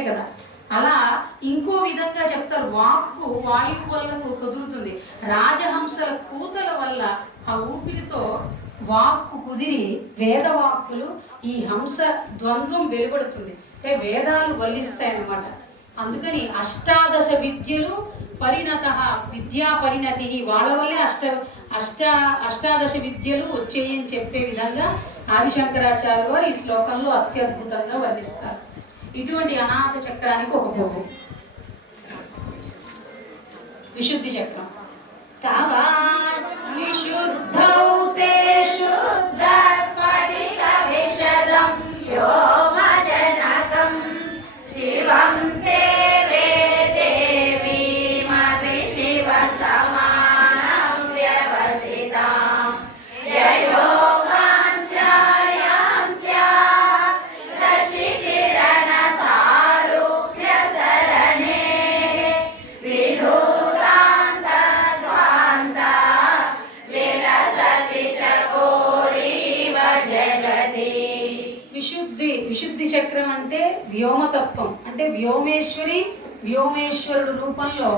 అంతే కదా. అలా ఇంకో విధంగా చెప్తారు, వాక్కు వాయువు వల్ల కుదురుతుంది. రాజహంసల కూతల వల్ల ఆ ఊపిరితో వాక్కు కుదిరి వేదవాక్కులు ఈ హంస ద్వంద్వం వెలువడుతుంది. అంటే వేదాలు వల్లిస్తాయి అన్నమాట. అందుకని అష్టాదశ విద్యలు పరిణత, విద్యా పరిణతి, వాళ్ళ వల్లే అష్టాదశ విద్యలు వచ్చేయని చెప్పే విధంగా ఆదిశంకరాచార్య వారు ఈ శ్లోకంలో అత్యద్భుతంగా వర్ణిస్తారు. ఇటువంటి అనాథ చక్రానికి ఒక పోగు విశుద్ధి చక్రం. విశుద్ధౌ తే శుద్ధ స్ఫటిక విశదం వ్యోమజనకం శివం సేవే దేవీమపి శివ సమానం వ్యవసితాం యయో వాంఛాయాంత్యా శశికిరణ సారూప్య శరణే విధూతాంతధ్వాంత విలసతి చకోరీవ జగతి. విశుద్ధి చక్రం అంటే వ్యోమతత్వం, అంటే వ్యోమేశ్వరి వ్యోమేశ్వరుడు రూపంలో